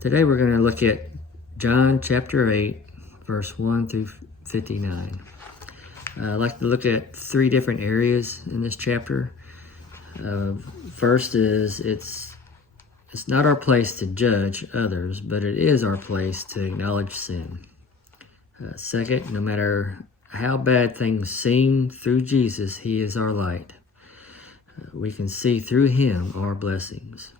Today we're going to look at John chapter 8, verse 1 through 59. I'd like to look at three different areas in this chapter. First is it's not our place to judge others, but it is our place to acknowledge sin. Second, no matter how bad things seem, through Jesus, He is our light. We can see through Him our blessings.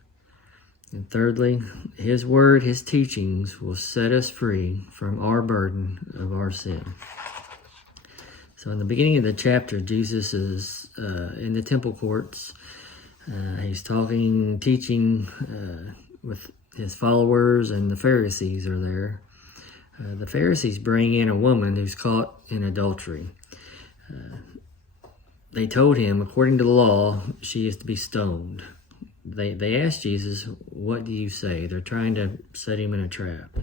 And thirdly, His word, His teachings will set us free from our burden of our sin. So in the beginning of the chapter, Jesus is in the temple courts. He's talking, teaching with His followers, and the Pharisees are there. The Pharisees bring in a woman who's caught in adultery. They told Him, according to the law, she is to be stoned. They asked Jesus, "What do you say?" They're trying to set Him in a trap.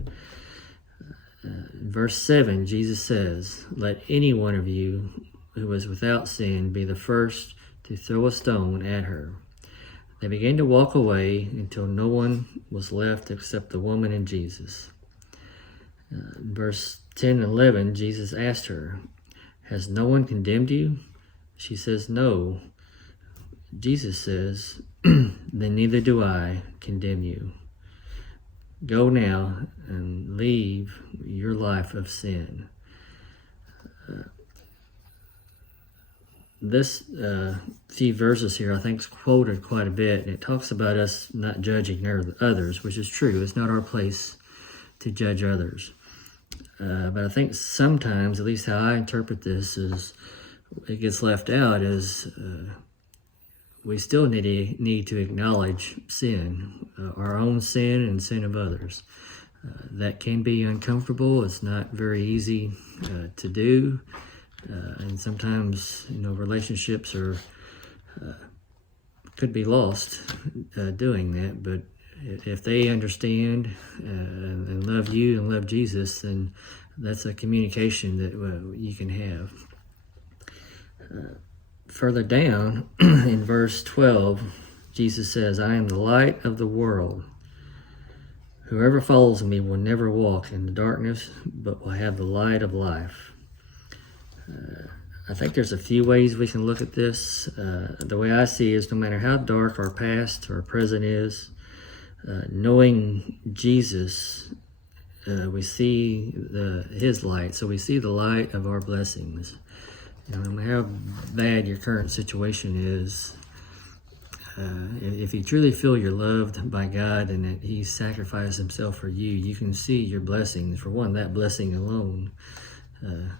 Verse 7, Jesus says, "Let any one of you who is without sin be the first to throw a stone at her." They began to walk away until no one was left except the woman and Jesus. Verse 10 and 11, Jesus asked her, "Has no one condemned you?" She says, "No." Jesus says, "Then neither do I condemn you. Go now and leave your life of sin." This few verses here I think is quoted quite a bit, and it talks about us not judging others, which is true. It's not our place to judge others. But I think sometimes, at least how I interpret this, is it gets left out is we still need to acknowledge sin, our own sin and sin of others. That can be uncomfortable. It's not very easy to do, and sometimes relationships could be lost doing that. But if they understand and love you and love Jesus, then that's a communication that you can have. Further down in verse 12, Jesus says, "I am the light of the world. Whoever follows me will never walk in the darkness, but will have the light of life." I think there's a few ways we can look at this. The way I see it is no matter how dark our past or present is, knowing Jesus, we see His light. So we see the light of our blessings. No matter how bad your current situation is, if you truly feel you're loved by God and that He sacrificed Himself for you, you can see your blessings. For one, that blessing alone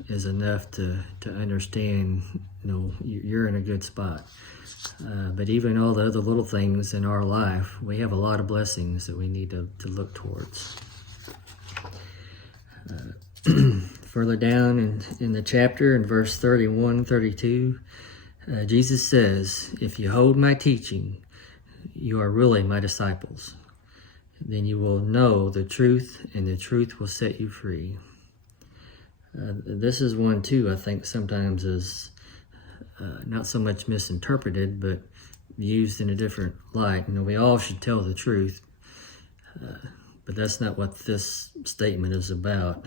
is enough to understand, you're in a good spot. But even all the other little things in our life, we have a lot of blessings that we need to look towards. Further down in the chapter, in verse 31, 32, Jesus says, "If you hold my teaching, you are really my disciples. Then you will know the truth, and the truth will set you free." This is one, too, I think sometimes is not so much misinterpreted, but used in a different light. We all should tell the truth. But that's not what this statement is about.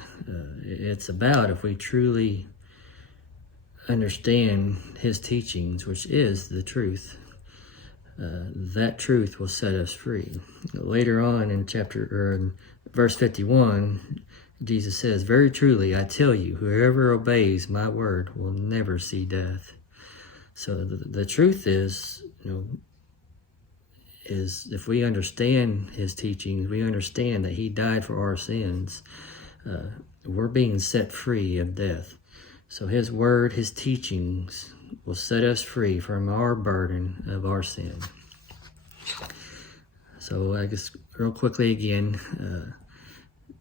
It's about if we truly understand His teachings, which is the truth, that truth will set us free. Later on in verse 51, Jesus says, "Very truly, I tell you, whoever obeys my word will never see death." So the truth is if we understand His teachings, we understand that He died for our sins, we're being set free of death. So His word, His teachings will set us free from our burden of our sin. So I guess real quickly again,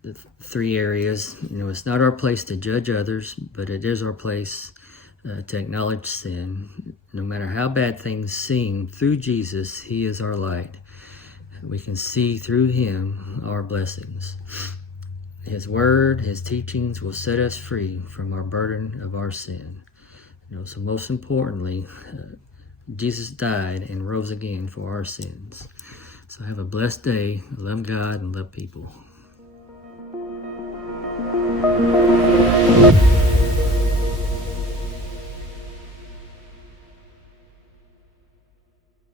the three areas. It's not our place to judge others, but it is our place to acknowledge sin. No matter how bad things seem, through Jesus, He is our light. We can see through Him our blessings. His word, His teachings will set us free from our burden of our sin. So most importantly, Jesus died and rose again for our sins. So have a blessed day. Love God and love people.